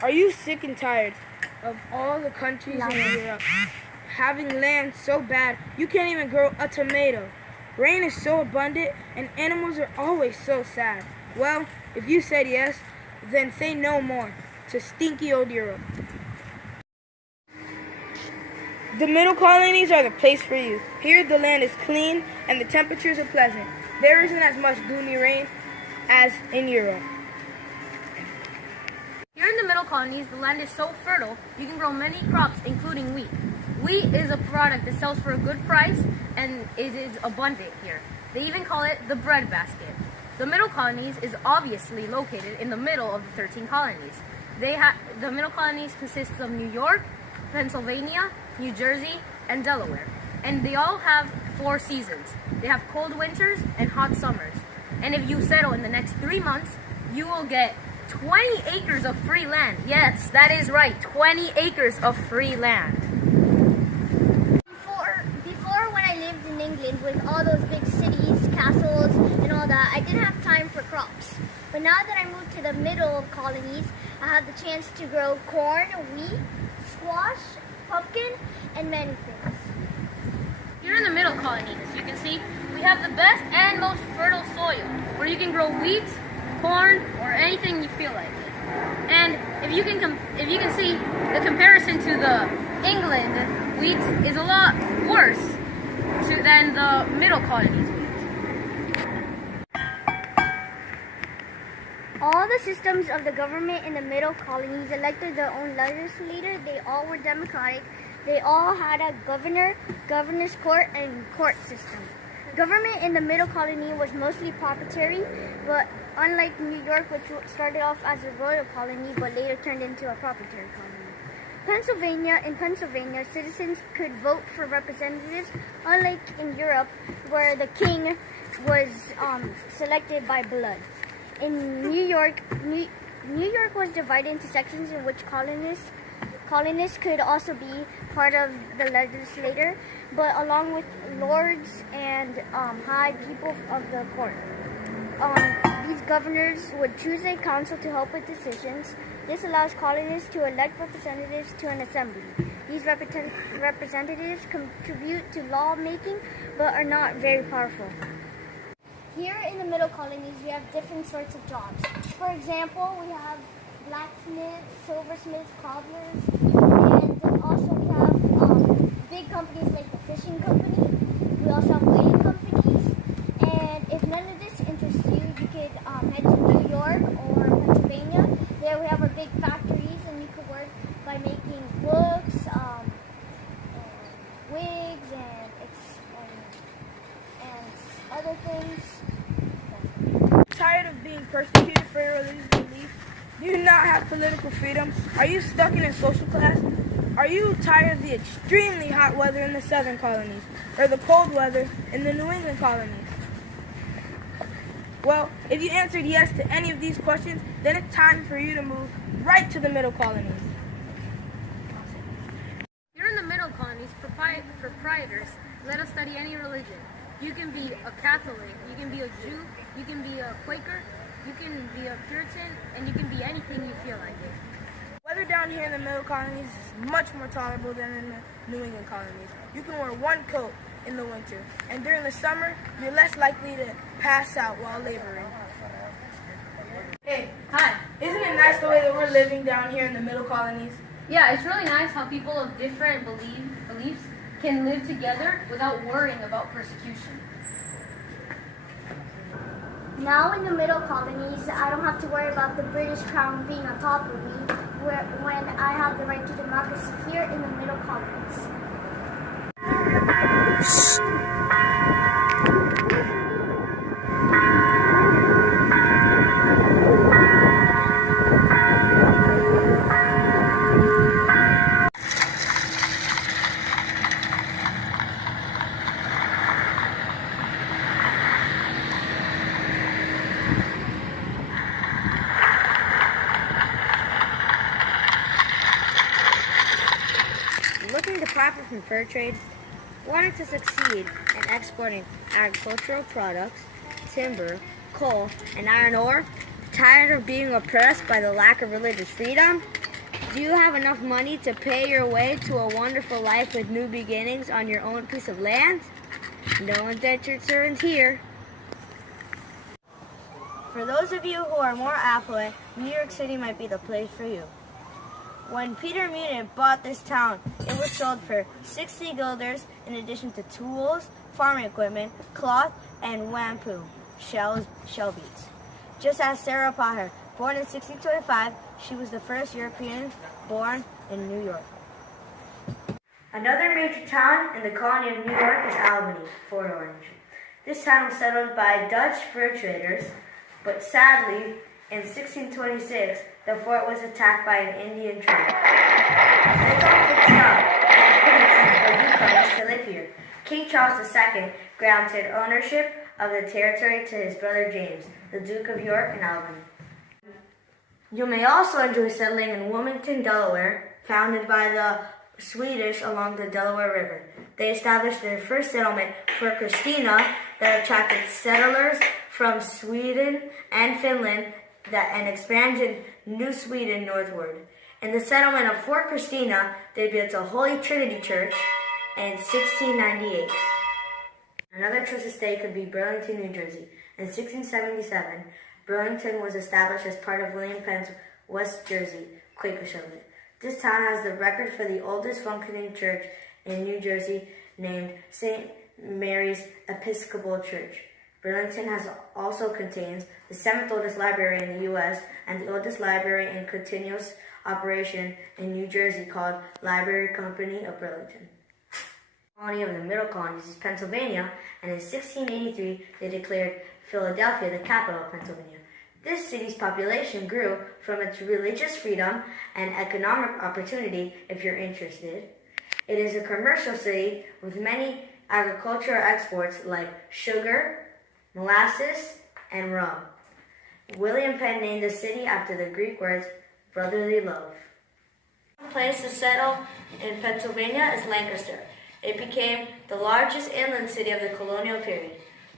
Are you sick and tired of all the countries in Europe having land so bad you can't even grow a tomato? Rain is so abundant and animals are always so sad. Well, if you said yes, then say no more to stinky old Europe. The middle colonies are the place for you. Here the land is clean and the temperatures are pleasant. There isn't as much gloomy rain as in Europe. Here in the middle colonies, the land is so fertile, you can grow many crops, including wheat. Wheat is a product that sells for a good price and it is abundant here. They even call it the bread basket. The middle colonies is obviously located in the middle of the 13 colonies. The middle colonies consists of New York, Pennsylvania, New Jersey, and Delaware. And they all have 4 seasons. They have cold winters and hot summers. And if you settle in the next 3 months, you will get 20 acres of free land. Yes, that is right, 20 acres of free land. Before when I lived in England with all those big cities, castles, and all that, I didn't have time for crops. But now that I moved to the middle colonies, I have the chance to grow corn, wheat, squash, pumpkin, and many things. Here in the middle colonies, as you can see, we have the best and most fertile soil, where you can grow wheat, corn, or anything you feel like. And if you can see the comparison to the England, wheat is a lot worse than the middle colonies wheat. All the systems of the government in the middle colonies elected their own legislator. They all were democratic. They all had a governor, governor's court, and court system. Government in the middle colony was mostly proprietary, but unlike New York, which started off as a royal colony but later turned into a proprietary colony. In Pennsylvania, citizens could vote for representatives, unlike in Europe, where the king was selected by blood. In New York was divided into sections in which colonists could also be part of the legislature, but along with lords and high people of the court. These governors would choose a council to help with decisions. This allows colonists to elect representatives to an assembly. These representatives contribute to lawmaking, but are not very powerful. Here in the middle colonies, we have different sorts of jobs. For example, we have blacksmiths, silversmiths, cobblers, and also we have big companies like the fishing company. We also have whaling companies. And if none of this interests you, you could head to New York or Pennsylvania. There we have our big factories, and you could work by making books, wigs, and other things. Tired of being persecuted for your religious belief? Do you not have political freedom? Are you stuck in a social class? Are you tired of the extremely hot weather in the southern colonies or the cold weather in the New England colonies? Well, if you answered yes to any of these questions, then it's time for you to move right to the middle colonies. Here in the middle colonies, proprietors let us study any religion. You can be a Catholic, you can be a Jew, you can be a Quaker, you can be a Puritan, and you can be anything you feel like it. Weather down here in the middle colonies is much more tolerable than in the New England colonies. You can wear one coat in the winter, and during the summer, you're less likely to pass out while laboring. Hey, Hi. isn't it nice the way that we're living down here in the middle colonies? Yeah, it's really nice how people of different beliefs can live together without worrying about persecution. Now in the middle colonies, I don't have to worry about the British crown being on top of me when I have the right to democracy here in the middle colonies. Looking to profit from fur trade, wanting to succeed in exporting agricultural products, timber, coal, and iron ore, tired of being oppressed by the lack of religious freedom? Do you have enough money to pay your way to a wonderful life with new beginnings on your own piece of land? No indentured servants here. For those of you who are more affluent, New York City might be the place for you. When Peter Munich bought this town, it was sold for 60 guilders in addition to tools, farming equipment, cloth, and wampum, shell beads. Just as Sarah Paher, born in 1625, she was the first European born in New York. Another major town in the colony of New York is Albany, Fort Orange. This town was settled by Dutch fur traders, but sadly, in 1626, the fort was attacked by an Indian tribe. When it's all fixed up, the newcomers to live here. King Charles II granted ownership of the territory to his brother James, the Duke of York and Albany. You may also enjoy settling in Wilmington, Delaware, founded by the Swedish along the Delaware River. They established their first settlement, Fort Christina, that attracted settlers from Sweden and Finland and expanded New Sweden northward. In the settlement of Fort Christina, they built a Holy Trinity Church in 1698. Another church estate could be Burlington, New Jersey. In 1677, Burlington was established as part of William Penn's West Jersey Quaker settlement. This town has the record for the oldest functioning church in New Jersey, named St. Mary's Episcopal Church. Burlington also contains the 7th oldest library in the U.S. and the oldest library in continuous operation in New Jersey called Library Company of Burlington. The colony of the Midlle colonies is Pennsylvania, and in 1683 they declared Philadelphia the capital of Pennsylvania. This city's population grew from its religious freedom and economic opportunity, if you're interested. It is a commercial city with many agricultural exports like sugar, molasses, and rum. William Penn named the city after the Greek words brotherly love. One place to settle in Pennsylvania is Lancaster. It became the largest inland city of the colonial period.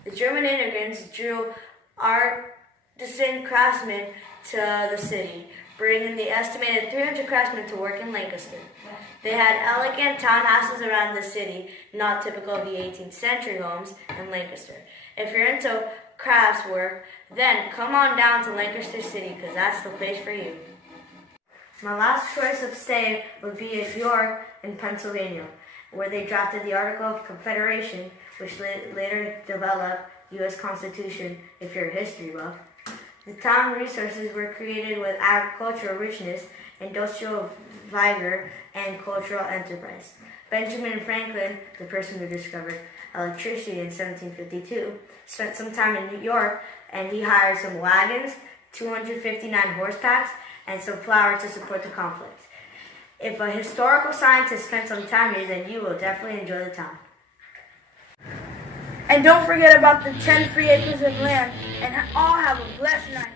The German immigrants drew artisan craftsmen to the city, bringing the estimated 300 craftsmen to work in Lancaster. They had elegant townhouses around the city, not typical of the 18th century homes in Lancaster. If you're into crafts work, then come on down to Lancaster City, because that's the place for you. My last choice of stay would be in York in Pennsylvania, where they drafted the Article of Confederation, which later developed U.S. Constitution, if you're a history buff. The town resources were created with agricultural richness, industrial vigor, and cultural enterprise. Benjamin Franklin, the person who discovered electricity in 1752, spent some time in New York, and he hired some wagons, 259 horse packs, and some flour to support the conflict. If a historical scientist spent some time here, then you will definitely enjoy the town. And don't forget about the 10 free acres of land, and all have a blessed night.